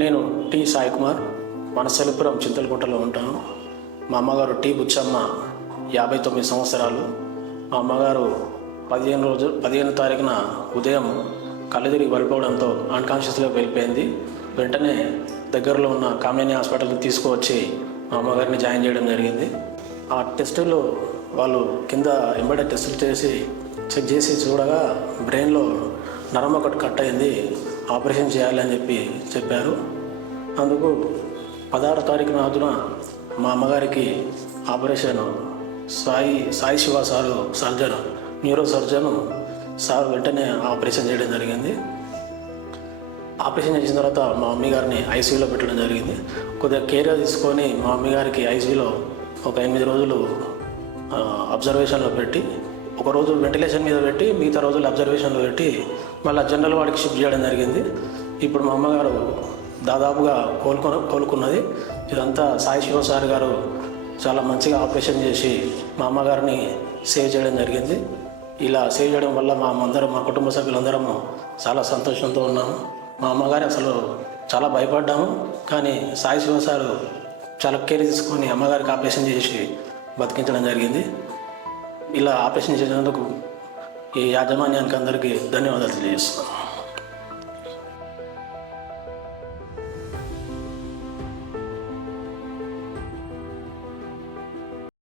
నేను టి సాయి కుమార్, వనస్థలిపురం చింతలగుంటలో ఉంటాను. మా అమ్మగారు టి బుచ్చమ్మ, 59 సంవత్సరాలు. మా అమ్మగారు 15 తారీఖున ఉదయం కళ్ళు తిరిగి పడిపోవడంతో అన్కాన్షియస్గా వెళ్ళిపోయింది. వెంటనే దగ్గరలో ఉన్న కామినేని హాస్పిటల్కి తీసుకువచ్చి మా అమ్మగారిని జాయిన్ చేయడం జరిగింది. ఆ టెస్టులు వాళ్ళు కింద ఎంబడే టెస్టులు చెక్ చేసి చూడగా బ్రెయిన్లో నరం ఒకటి కట్ అయింది, ఆపరేషన్ చేయాలని చెప్పారు. అందుకు 16 తారీఖున రోజున మా అమ్మగారికి operation Sai Shiva sir surgeon, neuro surgeon sir వెంటనే ఆపరేషన్ చేయడం జరిగింది. ఆపరేషన్ చేసిన తర్వాత మా మమ్మీ గారిని ఐసీయూలో పెట్టడం జరిగింది. కొద్దిగా కేర్గా తీసుకొని మా మమ్మీ గారికి ఐసీయూలో ఒక 8 రోజులు అబ్జర్వేషన్లో పెట్టి, ఒక రోజు వెంటిలేషన్ మీద పెట్టి మిగతా రోజులు అబ్జర్వేషన్లో పెట్టి మళ్ళీ జనరల్ వార్డుకి షిఫ్ట్ చేయడం జరిగింది. ఇప్పుడు మా అమ్మగారు దాదాపుగా కోలుకున్నది. ఇదంతా సాయి శివ సార్ గారు చాలా మంచిగా ఆపరేషన్ చేసి మా అమ్మగారిని సేవ్ చేయడం జరిగింది. ఇలా సేవ్ చేయడం వల్ల మా కుటుంబ సభ్యులందరము చాలా సంతోషంతో ఉన్నాము. మా అమ్మగారు అసలు చాలా భయపడ్డాము, కానీ సాయి శివ సారు చాలా కేర్ తీసుకొని అమ్మగారికి ఆపరేషన్ చేసి బతికించడం జరిగింది. ఇలా ఆపరేషన్ చేసినందుకు ఈ యాజమాన్యానికి అందరికీ ధన్యవాదాలు తెలియజేస్తున్నాను.